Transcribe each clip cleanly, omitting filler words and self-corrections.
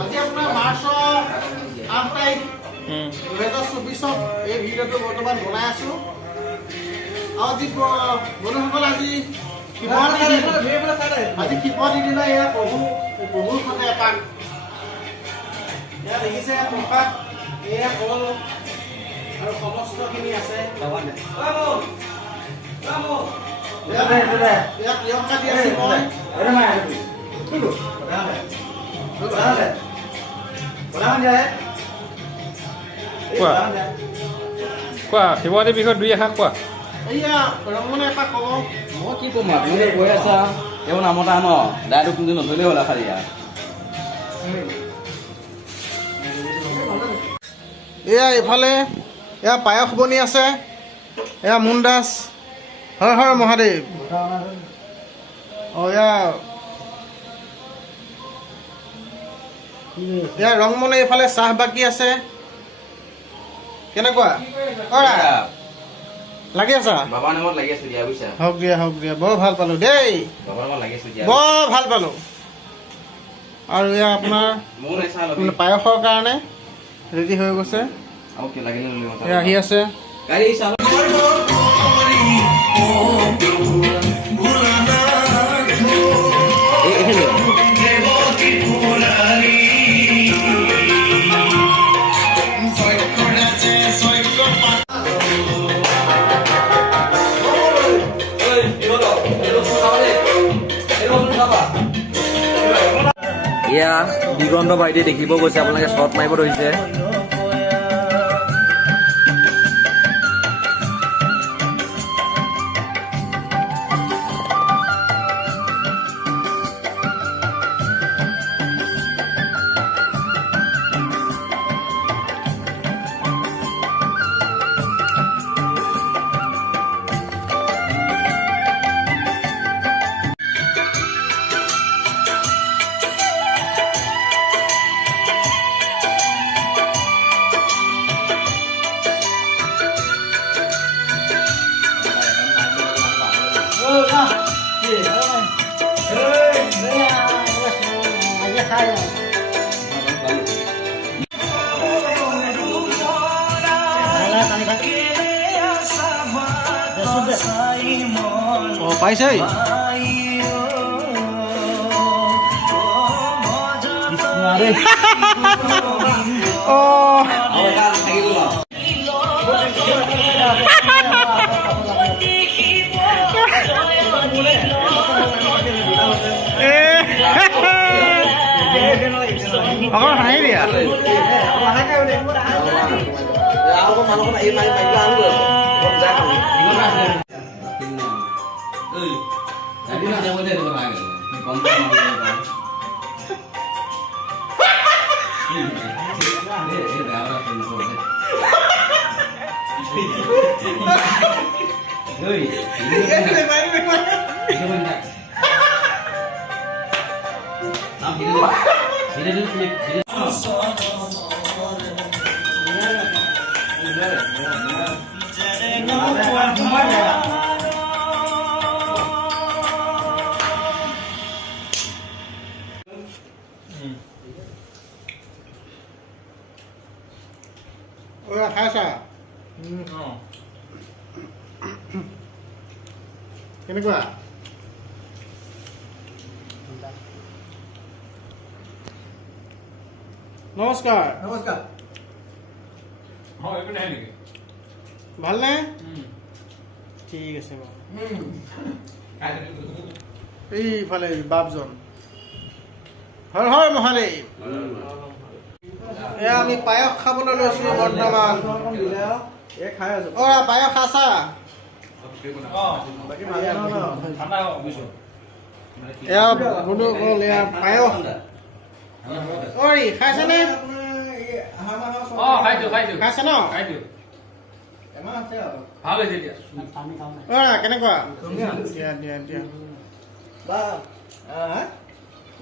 আজি আপোনাৰ মাৰ্চৰ 8 তাৰিখ 2024 এই ভিডিঅ'টো বৰ্তমান বনাই আছো। আজি বন্ধুসকল আজি শিৱৰাত্ৰি দিনা এয়া প্ৰভুৰ সতে এপাক এয়া দেখিছে প্ৰসাদ এয়া কল আৰু সমস্তখিনি আছে। এয়া প্ৰিয়ংকা দি আছো মই। কোৱা শিৱৰাত্ৰিৰ বিষয়ে দুই এষাৰ কোৱা। এয়া ৰঙমনে এপাক ক'ব। মই কি ক'ম আৰু তুমি কৈ আছা তেওঁ নামতা ন দাইটো কিন্তু নধৰিলেই হ'ল খালি এয়া ইফালে এয়া পায়স বনি আছে। এয়া মুনদাস হৰ হৰ মহাদেৱ। এয়া ৰংমনে এইফালে চাহ বাকী আছে। কেনেকুৱা লাগি আছা? বাবাৰ নামত লাগি আছো দিয়া বুজিছা। হওক দিয়া বৰ ভাল পালো দেই, বাবাৰ নামত লাগি আছো দিয়া বৰ ভাল পালো। আৰু এয়া আপোনাৰ পায়সৰ কাৰণে ৰেডি হৈ গৈছে। এয়া আহি আছে। এয়া দিগন্ত বাইদেউ দেখিব গৈছে, আপোনালোকে শ্বট মাৰিব ধৰিছে। পাইছে অকণ হাঁহি দিয়া। খাইছা কেনেকুৱা? নমস্কাৰ। ভালনে? ঠিক আছে বাৰু। এইফালে বাপজন হৰ হৰ মহাদেৱ। এয়া আমি পায়স খাবলৈ লৈছো বৰ্তমান। পায়স খাইছা? এয়া বোলো কল এয়া পায়স খাইছেনে? খাইছে ন? কেনেকুৱা?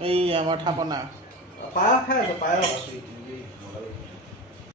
এই আমাৰ থাপনা পায়স খাই আছো। পায়স